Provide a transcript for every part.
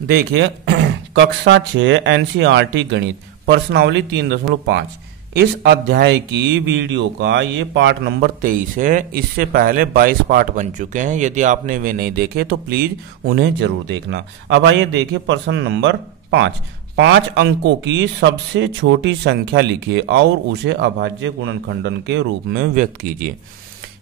देखिए कक्षा 6 एनसीईआरटी गणित प्रश्नावली 3.5 इस अध्याय की वीडियो का ये पार्ट नंबर 23 है। इससे पहले 22 पार्ट बन चुके हैं। यदि आपने वे नहीं देखे तो प्लीज उन्हें जरूर देखना। अब आइए देखिए प्रश्न नंबर 5। 5 अंकों की सबसे छोटी संख्या लिखिए और उसे अभाज्य गुणनखंडन के रूप में व्यक्त कीजिए।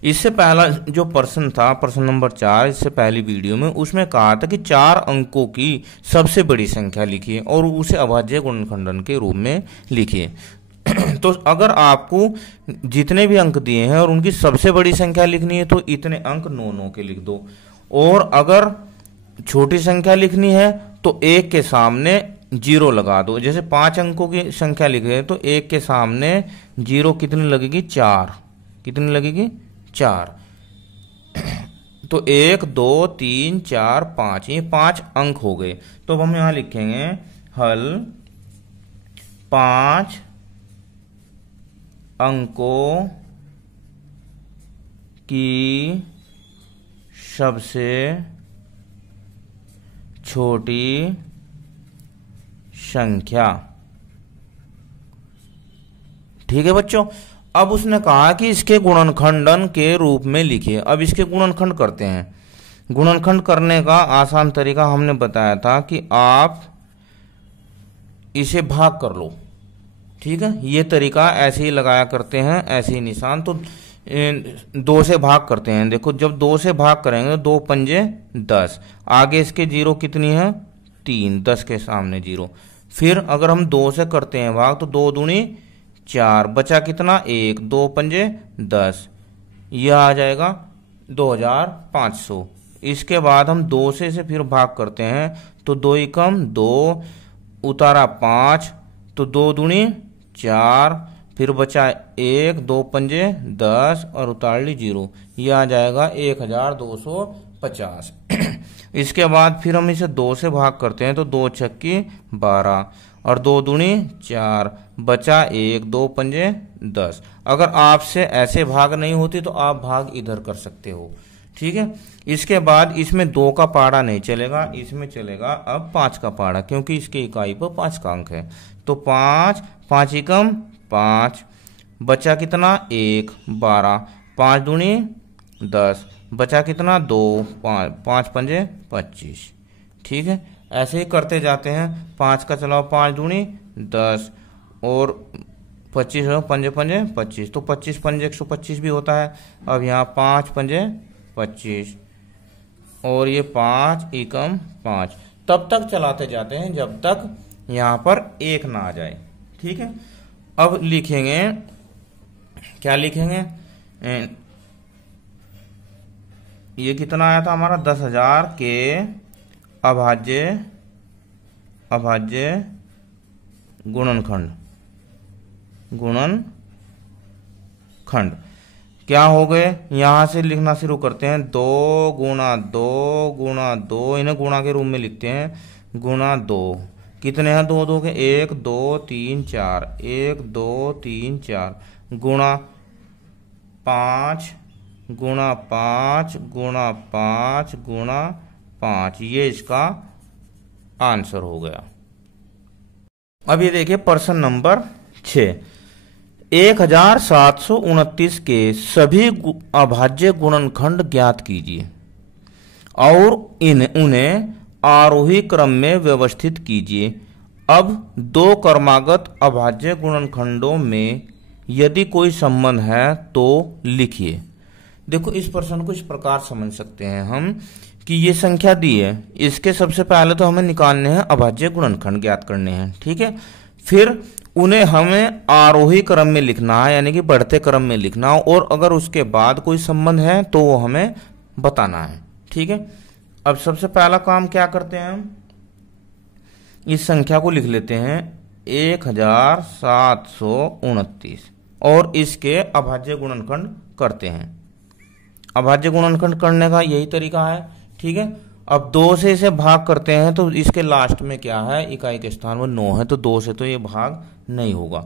इससे पहला जो प्रश्न था, प्रश्न नंबर 4, इससे पहली वीडियो में उसमें कहा था कि 4 अंकों की सबसे बड़ी संख्या लिखिए और उसे अभाज्य गुणनखंडन के रूप में लिखिए। तो अगर आपको जितने भी अंक दिए हैं और उनकी सबसे बड़ी संख्या लिखनी है तो इतने अंक 9 के लिख दो, और अगर छोटी संख्या लिखनी है तो 1 के सामने 0 लगा दो। जैसे 5 अंकों की संख्या लिख रहे हैं तो 1 के सामने 0 कितनी लगेगी? 4। कितनी लगेगी? 4। तो 1 2 3 4 5, ये 5 अंक हो गए। तो अब हम यहां लिखेंगे हल 5 अंकों की सबसे छोटी संख्या। ठीक है बच्चों। अब उसने कहा कि इसके गुणनखंडन के रूप में लिखिए। अब इसके गुणनखंड करते हैं। गुणनखंड करने का आसान तरीका हमने बताया था कि आप इसे भाग कर लो। ठीक है, ये तरीका ऐसे ही लगाया करते हैं, ऐसे ही निशान। तो 2 से भाग करते हैं। देखो जब 2 से भाग करेंगे तो 2 पंजे 10, आगे इसके 0 कितनी है? 3, 10 के सामने 0। फिर अगर हम 2 से करते हैं भाग तो 2 दूनी 4, बचा कितना? 1, 2 पंजे 10, यह आ जाएगा 2500। इसके बाद हम 2 से फिर भाग करते हैं तो 2 एकम 2, उतारा 5, तो 2 दूनी 4, फिर बचा 1, 2 पंजे 10 और उतार ली 0, यह आ जाएगा 1250। इसके बाद फिर हम इसे 2 से भाग करते हैं तो 2 छक्की 12 और 2 दूनी 4, बचा 1, 2 पंजे 10। अगर आपसे ऐसे भाग नहीं होती तो आप भाग इधर कर सकते हो। ठीक है। इसके बाद इसमें 2 का पाड़ा नहीं चलेगा, इसमें चलेगा अब 5 का पाड़ा, क्योंकि इसके इकाई पर 5 का अंक है। तो 5, 5 एकम 5, बचा कितना? 1, 12, 5 दूनी 10, बचा कितना? 2, 5 पंजे 25। ठीक है, ऐसे ही करते जाते हैं। 5 का चलाओ 5 दूनी 10 और 25 पंजे पंजे 25, तो 25 पंजे 125 भी होता है। अब यहाँ 5 पंजे 25 और ये 5 एकम 5, तब तक चलाते जाते हैं जब तक यहाँ पर 1 ना आ जाए। ठीक है। अब लिखेंगे, क्या लिखेंगे? ये कितना आया था हमारा? 10,000 के अभाज्य गुणनखंड क्या हो गए? यहां से लिखना शुरू करते हैं। 2 गुणा 2 गुणा 2, इन्हें गुणा के रूप में लिखते हैं। गुणा 2 कितने हैं? 2 2 के 1 2 3 4, 1 2 3 4, गुणा 5 गुणा 5 गुणा 5 गुणा 5, ये इसका आंसर हो गया। अब ये देखिए प्रश्न नंबर 6। 1729 के सभी अभाज्य गुणनखंड ज्ञात कीजिए और उन्हें आरोही क्रम में व्यवस्थित कीजिए। अब 2 क्रमागत अभाज्य गुणनखंडों में यदि कोई संबंध है तो लिखिए। देखो इस प्रश्न को इस प्रकार समझ सकते हैं हम कि ये संख्या दी है, इसके सबसे पहले तो हमें निकालने हैं अभाज्य गुणनखंड, ज्ञात करने हैं। ठीक है। फिर उन्हें हमें आरोही क्रम में लिखना है, यानी कि बढ़ते क्रम में लिखना, और अगर उसके बाद कोई संबंध है तो वो हमें बताना है। ठीक है। अब सबसे पहला काम क्या करते हैं? हम इस संख्या को लिख लेते हैं 1729 और इसके अभाज्य गुणनखंड करते हैं। अभाज्य गुणनखंड करने का यही तरीका है। ठीक है। अब 2 से इसे भाग करते हैं तो इसके लास्ट में क्या है? इकाई के स्थान में 9 है, तो 2 से तो ये भाग नहीं होगा।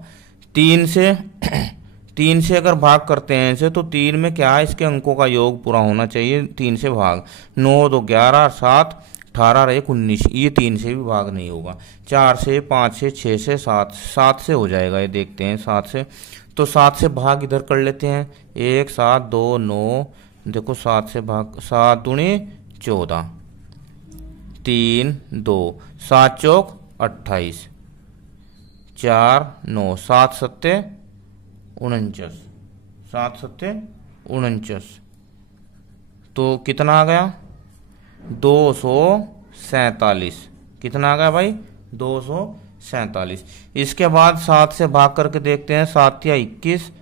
3 से अगर भाग करते हैं इसे तो 3 में क्या है? इसके अंकों का योग पूरा होना चाहिए। 3 से भाग 9 2 11 7 18 एक 19, ये 3 से भी भाग नहीं होगा। 4 से, 5 से, 6 से, 7 7 से हो जाएगा, ये देखते हैं 7 से। तो 7 से भाग इधर कर लेते हैं, 1 7 2 9, देखो 7 से भाग, 7 दूनी 14, 3 2, 7 चौक 28, 4 9, 7 सत्ते 49, 7 सत्ते 49, तो कितना आ गया 247। कितना आ गया भाई 247। इसके बाद 7 से भाग करके देखते हैं, 7 या 21,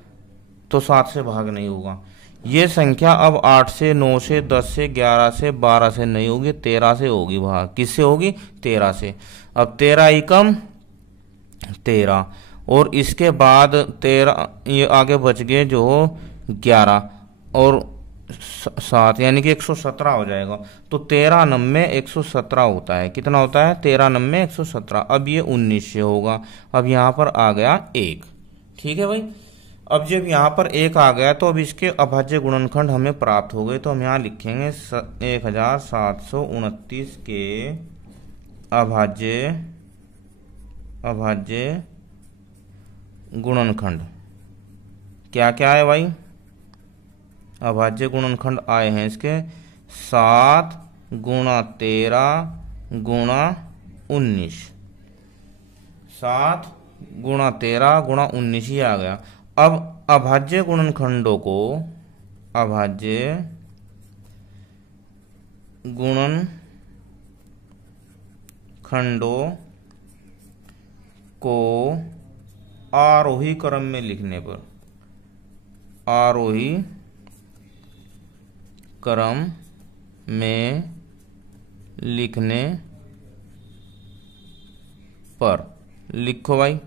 तो 7 से भाग नहीं होगा। ये संख्या अब 8 से, 9 से, 10 से, 11 से, 12 से नहीं होगी, 13 से होगी भाग। किससे होगी 13 से। अब 13 एकम 13, और इसके बाद 13, ये आगे बच गए जो 11 और 7, यानी कि 117 हो जाएगा। तो 13 नम्बे 117 होता है। कितना होता है 13 नम्बे 117। अब ये 19 से होगा। अब यहाँ पर आ गया 1। ठीक है भाई। अब जब यहाँ पर 1 आ गया तो अब इसके अभाज्य गुणनखंड हमें प्राप्त हो गए। तो हम यहाँ लिखेंगे 1729 के अभाज्य गुणनखंड क्या क्या है भाई। अभाज्य गुणनखंड आए हैं इसके 7 गुणा 13 गुणा 19, 7 गुणा 13 गुणा 19 ही आ गया। अब अभाज्य गुणनखंडों को, अभाज्य गुणनखंडों को आरोही क्रम में लिखने पर, आरोही क्रम में लिखने पर लिखो भाई।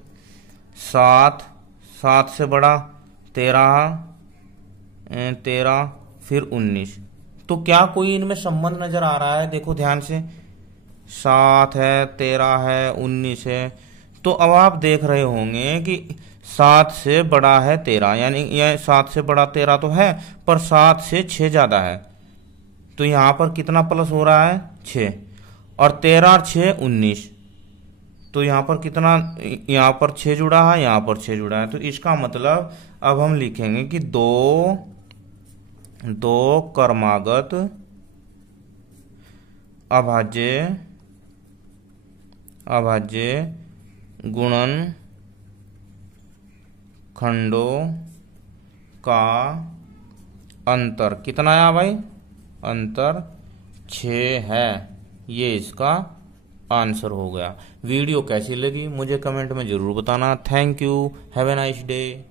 7 से बड़ा 13 फिर 19। तो क्या कोई इनमें संबंध नजर आ रहा है? देखो ध्यान से, 7 है, 13 है, 19 है। तो अब आप देख रहे होंगे कि 7 से बड़ा है 13, यानी यह 7 से बड़ा 13 तो है, पर 7 से 6 ज्यादा है। तो यहां पर कितना प्लस हो रहा है 6, और 13 और 6 19। तो यहां पर कितना, यहां पर 6 जुड़ा है, यहां पर 6 जुड़ा है। तो इसका मतलब अब हम लिखेंगे कि दो क्रमागत अभाज्य गुणनखंडों का अंतर कितना आया भाई? अंतर 6 है। ये इसका आंसर हो गया। वीडियो कैसी लगी मुझे कमेंट में जरूर बताना। Thank you, have a nice day.